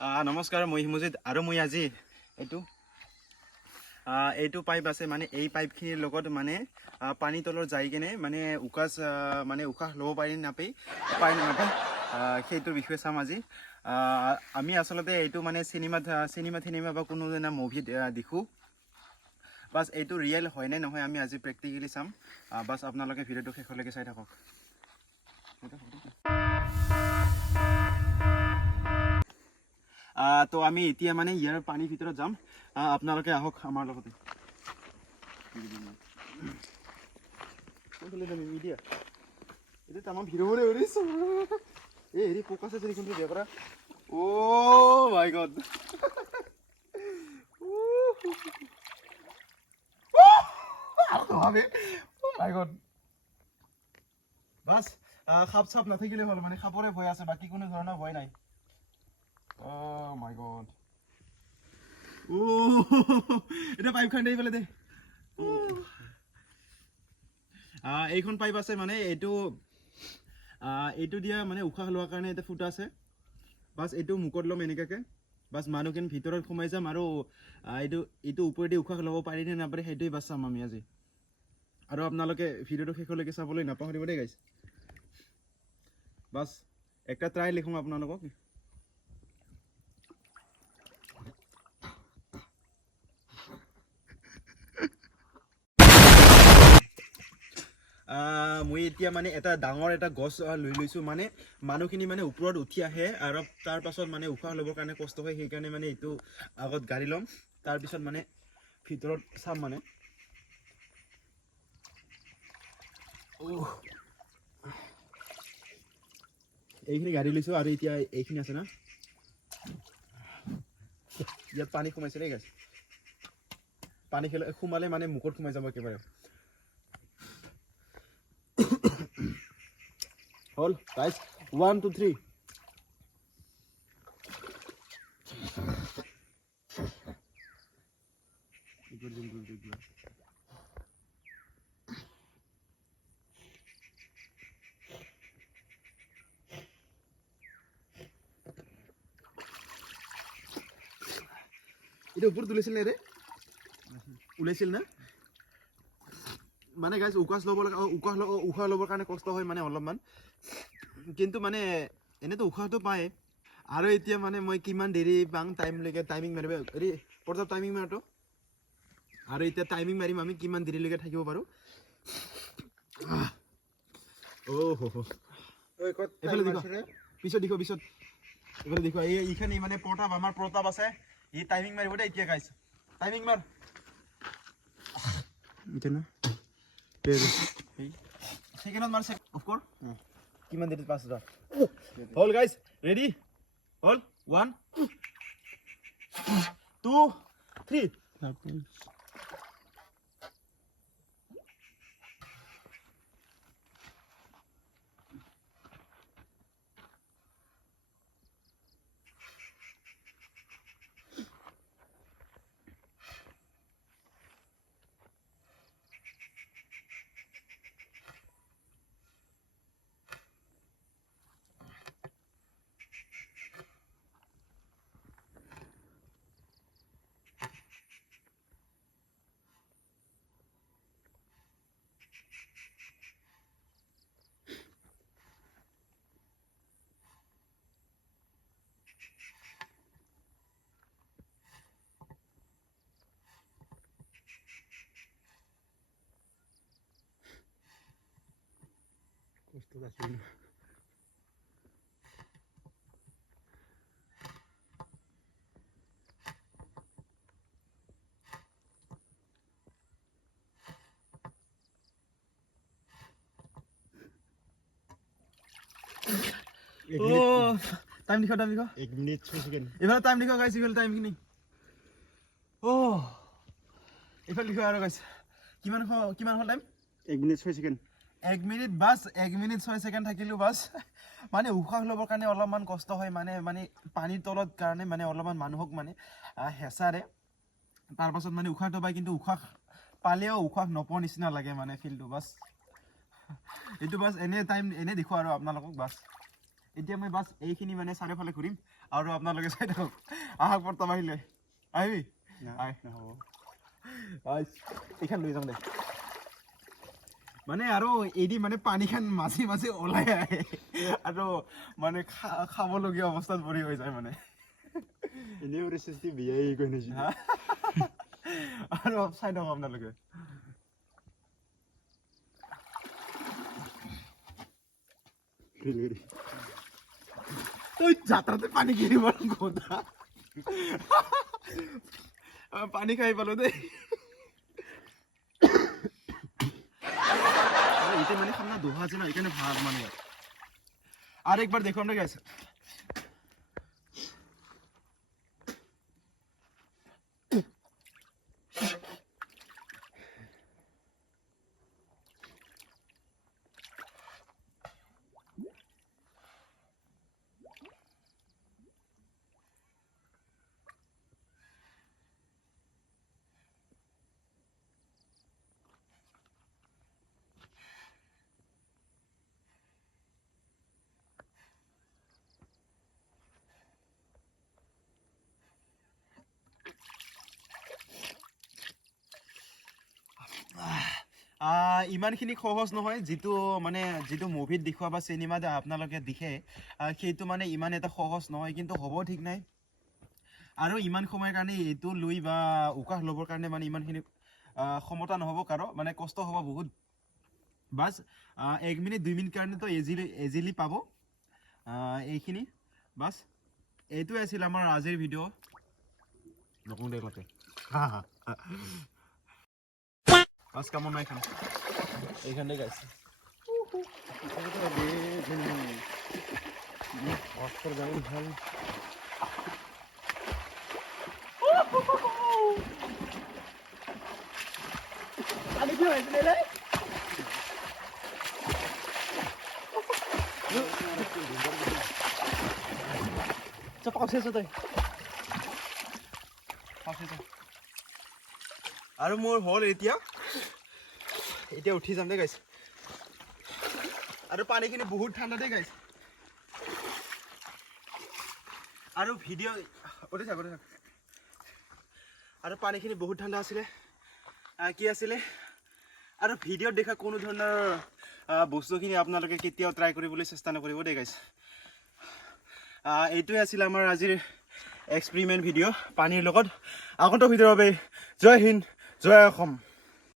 নমস্কাৰ, মই হিমজিত আৰু মই আজি এইটো পাইপ আছে মানে এই পাইপখিনিৰ লগত মানে পানী তলত যাই কিনে মানে উশাহ ল'ব পাৰি নাপায় সেইটোৰ বিষয়ে চাম আজি। আমি আচলতে এইটো মানে চিনেমা বা কোনো এটা মুভিত দেখোঁ। বাছ এইটো ৰিয়েল হয় নে নহয় আমি আজি প্ৰেক্টিকেলি চাম। বাছ আপোনালোকে ভিডিঅ'টো শেষলৈকে চাই থাকক। তো আমি এতিয়া মানে ইয়াৰ পানীৰ ভিতৰত যাম। আপোনালোকে আহক আমাৰ লগতে। আমাৰ ভিডিঅ'ৰে এই হেৰি পোক আছে যদি কিন্তু বেয়া কৰা। অ' মাই গড, বাছ সাপ চাপ নাথাকিলে হ'ল, মানে সাপৰে ভয় আছে, বাকী কোনো ধৰণৰ ভয় নাই। Oh my god. এটা পাইপ খান্দি পেলাই দে। এইখন পাইপ আছে মানে এইটো দিয়া মানে উশাহ লোৱাৰ কাৰণে এটা ফুটা আছে। বাছ এইটো মুখত ল'ম এনেকুৱাকৈ। বাছ মানুহখিনি ভিতৰত সোমাই যাম আৰু এইটো ওপৰেদি উশাহ ল'ব পাৰি নে নাপাৰি সেইটোৱে বাছ চাম আমি আজি। আৰু আপোনালোকে ভিডিঅ'টো শেষলৈকে চাবলৈ নাপাহৰিব দেই গাইছ। বাছ একটা ট্ৰাই লিখোঁ আপোনালোকক। মই এতিয়া মানে এটা ডাঙৰ এটা গছ লৈ লৈছোঁ। মানে মানুহখিনি মানে ওপৰত উঠি আহে আৰু তাৰ পাছত মানে উশাহ ল'বৰ কাৰণে কষ্ট হয়, সেইকাৰণে মানে এইটো আগত গাড়ী ল'ম, তাৰপিছত মানে ভিতৰত চাম মানে। এইখিনি গাড়ী লৈছোঁ আৰু এতিয়া এইখিনি আছে না, ইয়াত পানী সোমাইছে দেই গাইছ। পানী সোমালে মানে মুখত সোমাই যাব একেবাৰে। হ'ল গাইছ, 1 2 3। এটা ওপৰত ওলাইছিল নে ৰে? ওলাইছিল না? মানে গাইজ উশাহ ল'বৰ কাৰণে কষ্ট হয় মানে অলপমান, কিন্তু মানে এনেতো উশাহটো পায়। আৰু এতিয়া মানে মই কিমান দেৰি পাম টাইমিং মাৰিব হেৰি পৰ্যাপ্ত টাইমিং মাৰটো। আৰু এতিয়া টাইমিং মাৰিম আমি কিমান দেৰিলৈকে থাকিব পাৰোঁ। এইফালে দেখো, পিছত এইফালে দেখো, এইখানে মানে আমাৰ প্ৰতাপ আছে, ই টাইমিং মাৰিব দেই এতিয়া গাইছ। টাইমিং মাৰ এতিয়া না সেকেণ্ডত মাৰ অফক'ৰ্ছ। কিমান দেৰিত 5,000 হ'ল গাইছ, ৰেডি হ'ল 1 2 3। টাইম লিখা 1 মিনিট 6 সেকেন্ড। এবাৰ টাইম লিখা গাইছ, ইফালে টাইমখিনি এইফালে লিখা আৰু গাইছ। কিমান হ'ল time? 1 minute 6 second. 1 minute bus 1 minute 6 second থাকিলোঁ বাছ। মানে উশাহ ল'বৰ কাৰণে অলপমান কষ্ট হয়, মানে পানীৰ তলত কাৰণে মানে অলপমান মানুহক মানে হেঁচাৰে, তাৰপাছত মানে উশাহটো পায়, কিন্তু উশাহ পালেও উশাহ নোপোৱা নিচিনা লাগে মানে ফিলটো। বাছ এইটো বাছ এনে দেখোঁ আৰু আপোনালোকক। বাছ এতিয়া মই এইখিনি মানে চাৰিওফালে ঘূৰিম আৰু আপোনালোকে চাই থাকক আহক প্ৰথম আহিলে আহিবি এইখান লৈ যাম দে মানে আৰু এদি মানে পানীখান মাছি মাছি ওলাই আহে আৰু মানে খাবলগীয়া অৱস্থাত পৰি হৈ যায় মানে এনেও ৰেচিপি বিয়াই গৈ নাছিল আৰু চাই থাকক আপোনালোকে তই যাত্ৰাতে পানী কিনিব কথা পানী খাই পালো দেই এটা মানে খানা দোহা আছে না এখানে ভাগ মানে আর একবার দেখো আমরা গেছে ইমানখিনি সহজ নহয় যেটো মানে যেটো মুভিত দেখুৱা বা সিনেমাত আপোনালোকে দেখে সেইটো মানে ইমান এটা সহজ নহয় কিন্তু হ'ব ঠিক নাই আৰু ইমান সময়ৰ কাৰণে এটো লৈ বা উকাহ লবৰ কাৰণে মানে ইমানখিনি ক্ষমতা নহব কাৰো মানে কষ্ট হ'ব বহুত বাস 1 মিনিট 2 মিনিট কাৰণে তো ইজিলি পাব এইখিনি বাস এইটোই আছিল আমাৰ আজিৰ ভিডিও নকওঁ দে কতে বাস কামন নাই খান এইখানে গাইছে অস্কার গান ভাল পানি কি হয়েছে রে চপ আছে তো আৰু মোৰ হল এতিয়া উঠি যাম দে গাইছে আৰু পানীখিনি বহুত ঠাণ্ডা দে গাইছে আৰু ভিডিও ওঠে থাক আৰু পানীখিনি বহুত ঠাণ্ডা আছিলে কি আছিলে আৰু ভিডিওত দেখা কোনো ধৰণৰ বস্তুখিনি আপোনালোকে কেতিয়াও ট্ৰাই কৰিবলৈ চেষ্টা নকৰিব দে গাইছে এইটোৱে আছিল আমাৰ আজিৰ এক্সপেৰিমেণ্ট ভিডিও পানীৰ লগত আগন্তুক ভিডিওৰ বাবে জয় হিন্দ জয় অসম